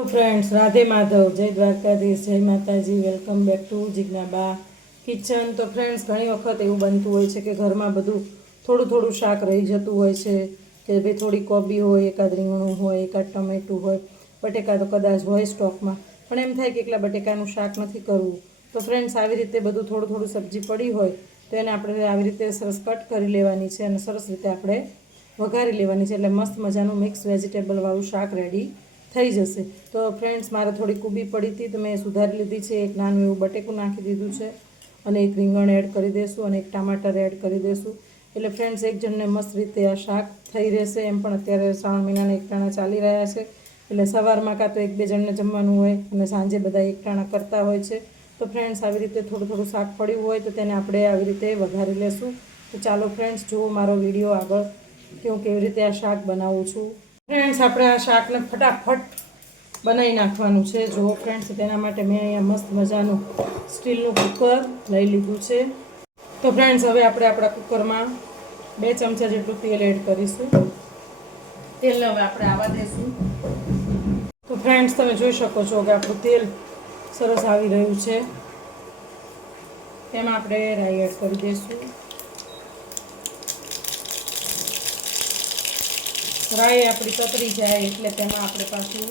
Hello friends, Radhe Madhav, જય દ્વારકાધીશ, જય માતાજી. Welcome back to Jignaba kitchen. તો ફ્રેન્ડ્સ, ઘણી વખત એવું બનતું હોય છે કે ઘરમાં બધું થોડું થોડું શાક રહી જતું હોય છે કે ભાઈ થોડી કોબી હોય, એકાદ રીંગણું હોય, એકાદ ટમેટું હોય, બટેકા તો કદાચ હોય સ્ટોકમાં, પણ એમ થાય કે એકલા બટેકાનું શાક નથી કરવું. તો ફ્રેન્ડ્સ, આવી રીતે બધું થોડું થોડું સબ્જી પડી હોય તો એને આપણે આવી રીતે સરસ કટ કરી લેવાની છે અને સરસ રીતે આપણે વઘારી લેવાની છે, એટલે મસ્ત મજાનું મિક્સ વેજીટેબલવાળું શાક રેડી થઈ જશે. તો ફ્રેન્ડ્સ, મારે થોડી કૂબી પડી હતી તો મેં સુધારી લીધી છે. એક નાનું એવું બટેકું નાખી દીધું છે અને એક રીંગણ એડ કરી દઈશું અને એક ટામાટર એડ કરી દઈશું. એટલે ફ્રેન્ડ્સ, એક જણને મસ્ત રીતે આ શાક થઈ રહેશે. એમ પણ અત્યારે શ્રાવણ મહિનાના એકટાણા ચાલી રહ્યા છે, એટલે સવારમાં કાં તો એક બે જણને જમવાનું હોય અને સાંજે બધા એકટાણા કરતા હોય છે. તો ફ્રેન્ડ્સ, આવી રીતે થોડું થોડું શાક પડ્યું હોય તો તેને આપણે આવી રીતે વઘારી લેશું. તો ચાલો ફ્રેન્ડ્સ, જુઓ મારો વિડીયો આગળ કે હું કેવી રીતે આ શાક બનાવું છું. ફ્રેન્ડ્સ, આપણે આ શાકને ફટાફટ બનાવી નાખવાનું છે. જુઓ ફ્રેન્ડ્સ, તેના માટે મેં અહીંયા મસ્ત મજાનું સ્ટીલનું કુકર લઈ લીધું છે. તો ફ્રેન્ડ્સ, હવે આપણે આપણા કુકરમાં 2 ચમચા જેટલું તેલ એડ કરીશું. તેલને હવે આપણે આવવા દઈશું. તો ફ્રેન્ડ્સ, તમે જોઈ શકો છો કે આપણું તેલ સરસ આવી રહ્યું છે. તેમાં આપણે રાઈ એડ કરી દઈશું. રાઈ આપણી તતરી જાય એટલે તેમાં આપણે પાછું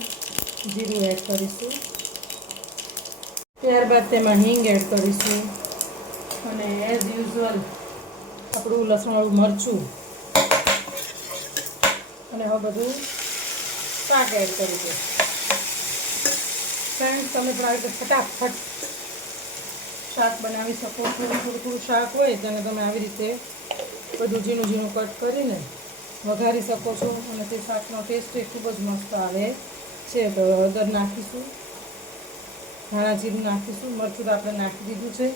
જીરું એડ કરીશું. ત્યારબાદ તેમાં હિંગ એડ કરીશું અને એઝ યુઝ્યુઅલ આપણું લસણવાળું મરચું અને હવે બધું શાક એડ કરી દઈશું. ફ્રેન્ડ્સ, તમે પણ આવી રીતે ફટાફટ શાક બનાવી શકો. થોડું થોડું શાક હોય તેને તમે આવી રીતે બધું ઝીણું ઝીણું કટ કરીને વઘારી શકો છો અને તે શાકનો ટેસ્ટ એ ખૂબ જ મસ્ત આવે છે. તો હળદર નાખીશું, ધાણા જીરું નાખીશું, મરચું તો આપણે નાખી દીધું છે.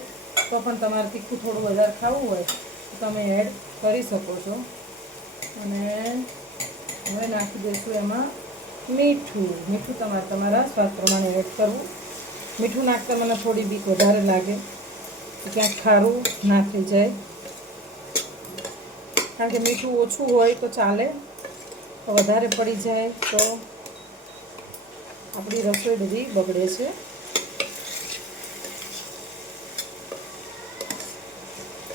તો પણ તમારે તીખું થોડું વધારે ખાવું હોય તો તમે એડ કરી શકો છો. અને હવે નાખી દઈશું એમાં મીઠું તમારા સ્વાદ પ્રમાણે એડ કરવું. મીઠું નાખતા મને થોડી બીક વધારે લાગે તો ક્યાંક ખારું ના થઈ જાય, કારણ કે મીઠું ઓછું હોય તો ચાલે, તો વધારે પડી જાય તો આપણી રસોઈ બધી બગડે છે.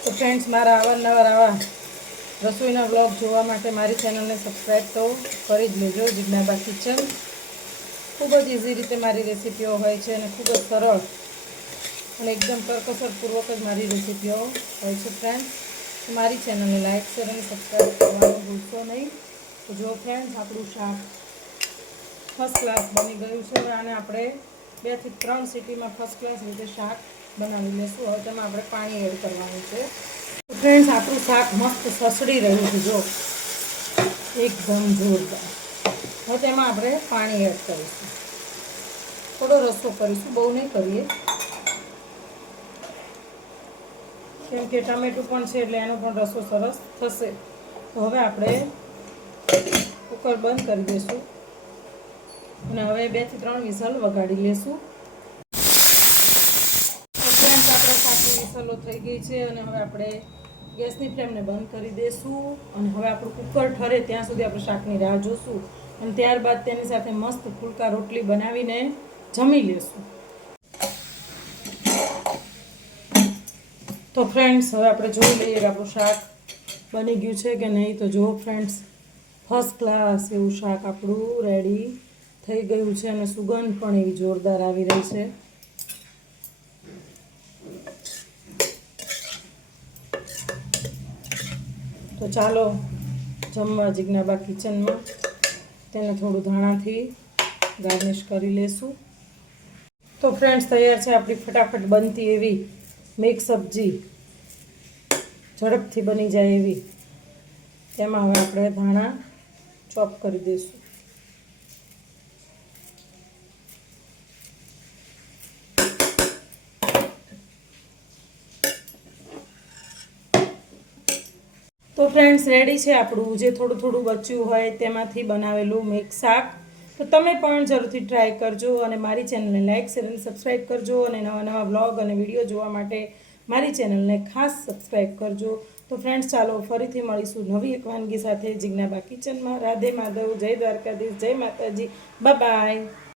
તો ફ્રેન્ડ્સ, મારા અવારનવાર આવા રસોઈના વ્લોગ જોવા માટે મારી ચેનલને સબસ્ક્રાઈબ તો કરી જ લેજો. જિજ્ઞાબા કિચન ખૂબ જ ઇઝી રીતે મારી રેસીપીઓ હોય છે અને ખૂબ જ સરળ અને એકદમ કરકસરપૂર્વક જ મારી રેસીપીઓ હોય છે. ફ્રેન્ડ્સ, મારી ચેનલને લાઈક, શેર અને સબસ્ક્રાઈબ કરવાનું ભૂલશો નહીં. તો જો ફ્રેન્ડ્સ, આપણું શાક ફર્સ્ટ ક્લાસ બની ગયું છે. હવે આને આપણે 2 થી 3 સીટીમાં ફર્સ્ટ ક્લાસ રીતે શાક બનાવી લઈશું. હવે તેમાં આપણે પાણી એડ કરવાનું છે. ફ્રેન્ડ્સ, આપણું શાક મસ્ત સસડી રહ્યું છે, જો એકદમ જોરદાર. હવે તેમાં આપણે પાણી એડ કરીશું. થોડો રસો કરીશું, બહુ નહીં કરીએ, કેમ કે ટમેટું પણ છે એટલે એનો પણ રસો સરસ થશે. તો હવે આપણે કુકર બંધ કરી દઈશું અને હવે 2 થી 3 વિસલ વગાડી લેશું. ફ્રેન્ડ્સ, આપણે શાકની વિસલો થઈ ગઈ છે અને હવે આપણે ગેસની ફ્લેમને બંધ કરી દઈશું અને હવે આપણું કુકર ઠરે ત્યાં સુધી આપણે શાકની રાહ જોશું અને ત્યારબાદ તેની સાથે મસ્ત ફુલકા રોટલી બનાવીને જમી લેશું. તો ફ્રેન્ડ્સ, હવે આપણે જોઈ લઈએ કે આપણું શાક બની ગયું છે કે નહીં. તો જુઓ ફ્રેન્ડ્સ, ફર્સ્ટ ક્લાસ એવું શાક આપણું રેડી થઈ ગયું છે અને સુગંધ પણ એવી જોરદાર આવી રહી છે. તો ચાલો જમવા જિજ્ઞાબા કિચનમાં તેને થોડું ધાણાથી ગાર્નિશ કરી લેશું. તો ફ્રેન્ડ્સ, તૈયાર છે આપણી ફટાફટ બનતી એવી મિક્સ સબ્જી, ઝડપથી બની જાય એવી. તેમાં હવે આપણે ધાણા ચોપ કરી દઈશું. તો ફ્રેન્ડ્સ, રેડી છે આપણું જે થોડું થોડું બચ્યું હોય તેમાંથી બનાવેલું મિક્સ શાક. તો તમે પણ જરૂરથી ટ્રાય કરજો અને મારી ચેનલને લાઈક, શેર અને સબસ્ક્રાઈબ કરજો અને નવા નવા વ્લોગ અને વિડીયો જોવા માટે મારી ચેનલને ખાસ સબસ્ક્રાઈબ કરજો. તો ફ્રેન્ડ્સ, ચાલો ફરીથી મળીશું નવી એક વાનગી સાથે જિજ્ઞાબા કિચનમાં. રાધે માધવ, જય દ્વારકાધીશ, જય માતાજી, બાય બાય.